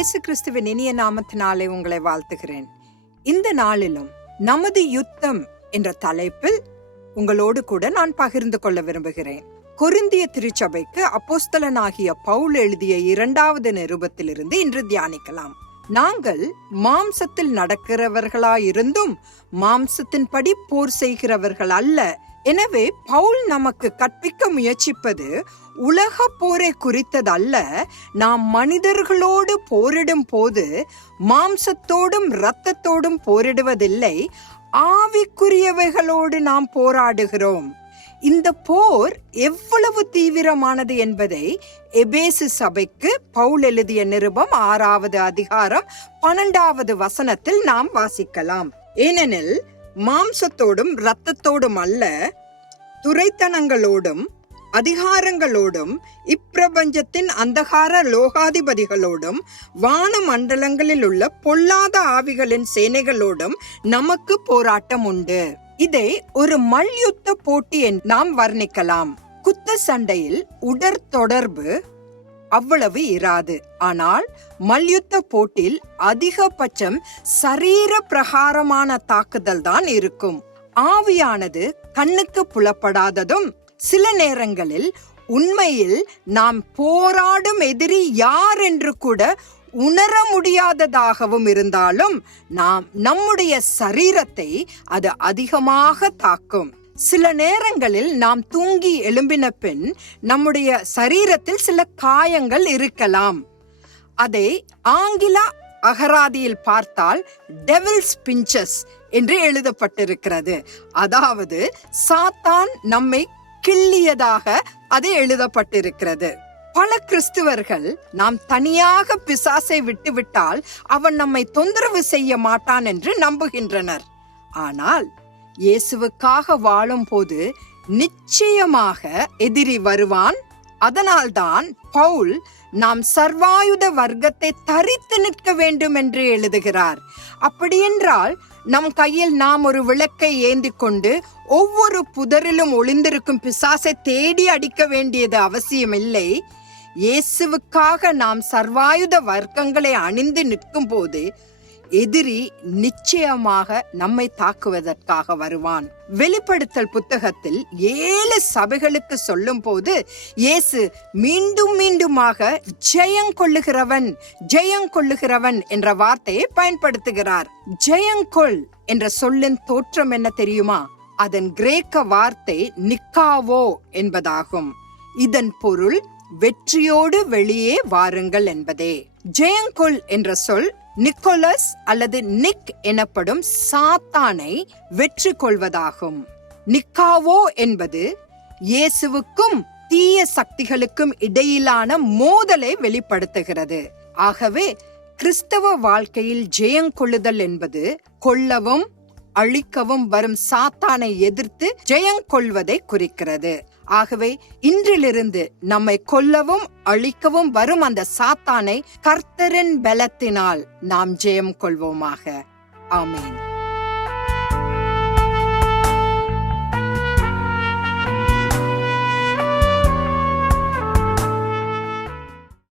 இயேசு கிறிஸ்துவின் இனிய நாமத்தினாலே உங்களை வாழ்த்துகிறேன். இந்த நாளிலும் நமது யுத்தம் என்ற தலைப்பில் உங்களோடு கூட நான் பகிர்ந்து கொள்ள விரும்புகிறேன். கொரிந்திய திருச்சபைக்கு அப்போஸ்தலனாகிய பவுல் எழுதிய 2வது நிருபத்திலிருந்து இன்று தியானிக்கலாம். நாங்கள் மாம்சத்தில் நடக்கிறவர்களாயிருந்தும் மாம்சத்தின்படி போர் செய்கிறவர்கள் அல்ல. எனவே பவுல் நமக்கு கற்பிக்க முயற்சிப்பது உலக போரை குறித்ததல்ல. நாம் மனிதர்களோடு போரிடும் போது மாம்சத்தோடும் இரத்தத்தோடும் போரிடுவதில்லை, ஆவிக்குரியவைகளோடு நாம் போராடுகிறோம். இந்த போர் எவ்வளவு தீவிரமானது என்பதை எபேசு சபைக்கு பவுல் எழுதிய நிருபம் 6வது அதிகாரம் 12வது வசனத்தில் நாம் வாசிக்கலாம். ஏனெனில் மாம்சத்தோடும் இரத்தத்தோடும் அல்ல, துரைத்தனங்களோடும் அதிகாரங்களோடும் இப்பிரபஞ்சத்தின் அந்தகார லோகாதிபதிகளோடும் வான மண்டலங்களில் உள்ள பொல்லாத ஆவிகளின் சேனைகளோடும் நமக்கு போராட்டம் உண்டு. இதை ஒரு மல்யுத்த போட்டி நாம் வர்ணிக்கலாம். குத்த சண்டையில் உடற்தொடர்பு அவ்வளவு இராது. ஆனால் மல்யுத்த போட்டியில் அதிகபட்சம் சரீர பிரகாரமான தாக்குதல் தான் இருக்கும். ஆவியானது கண்ணுக்கு புலப்படாததும் சில நேரங்களில் உண்மையில் நாம் போராடும் எதிரி யார் என்று கூட உணர முடியாததாகவும் இருந்தாலும் நம்முடைய சரீரத்தை அது அதிகமாக தாக்கும். சில நேரங்களில் நாம் தூங்கி எழும்பின பின் நம்முடைய சரீரத்தில் சில காயங்கள் இருக்கலாம். அதை ஆங்கில அகராதியில் பார்த்தால் டெவில்ஸ் பிஞ்சஸ் என்று எழுதப்பட்டிருக்கிறது. அதாவது சாத்தான் நம்மை கிள்ளியதாக அது எழுதப்பட்டிருக்கிறது. பல கிறிஸ்துவர்கள் நாம் தனியாக பிசாசை விட்டுவிட்டால் அவன் நம்மை தொந்தரவு செய்ய மாட்டான் என்று நம்புகின்றனர். ஆனால் இயேசுவுக்காக வாழும் போது நிச்சயமாக எதிரி வருவான். அதனால்தான் பவுல் நாம் சர்வாயுத வர்க்கத்தை தரித்து நிற்க வேண்டும் என்று எழுதுகிறார். அப்படியென்றால் நம் கையில் நாம் ஒரு விளக்கை ஏந்தி கொண்டு ஒவ்வொரு புதரிலும் ஒளிந்திருக்கும் பிசாசை தேடி அடிக்க வேண்டியது அவசியமில்லை. இயேசுவுக்காக நாம் சர்வாயுத வர்க்கங்களை அணிந்து நிற்கும் போது எதிரி நிச்சயமாக நம்மை தாக்குவதற்காக வருவான். வெளிப்படுத்தல் புத்தகத்தில் 7 சபைகளுக்கு சொல்லும் போது இயேசு மீண்டும் மீண்டுமாக ஜெயங்கொள்ளுகிறவன் ஜெயங்கொள்ளுகிறவன் என்ற வார்த்தையை பயன்படுத்துகிறார். ஜெயங்கொள் என்ற சொல்லின் தோற்றம் என்ன தெரியுமா? அதன் கிரேக்க வார்த்தை நிக்காவோ என்பதாகும். இதன் பொருள் வெற்றியோடு வெளியே வாருங்கள் என்பதே. ஜெயங்கொள் என்ற சொல் நிக்கோலஸ் அல்லது நிக் எனப்படும் சாத்தானை வெற்றி கொள்வதாகும். நிக்காவோ என்பது இயேசுவுக்கும் தீய சக்திகளுக்கும் இடையிலான மோதலை வெளிப்படுத்துகிறது. ஆகவே கிறிஸ்தவ வாழ்க்கையில் ஜெயங்கொள்ளுதல் என்பது கொல்லவும் அழிக்கவும் வரும் சாத்தானை எதிர்த்து ஜெயங்கொள்வதை குறிக்கிறது. ஆகவே இன்றிலிருந்து நம்மை கொல்லவும் அழிக்கவும் வரும் அந்த சாத்தானை கர்த்தரின் பலத்தினால் நாம் ஜெயம் கொள்வோமாக. ஆமென்.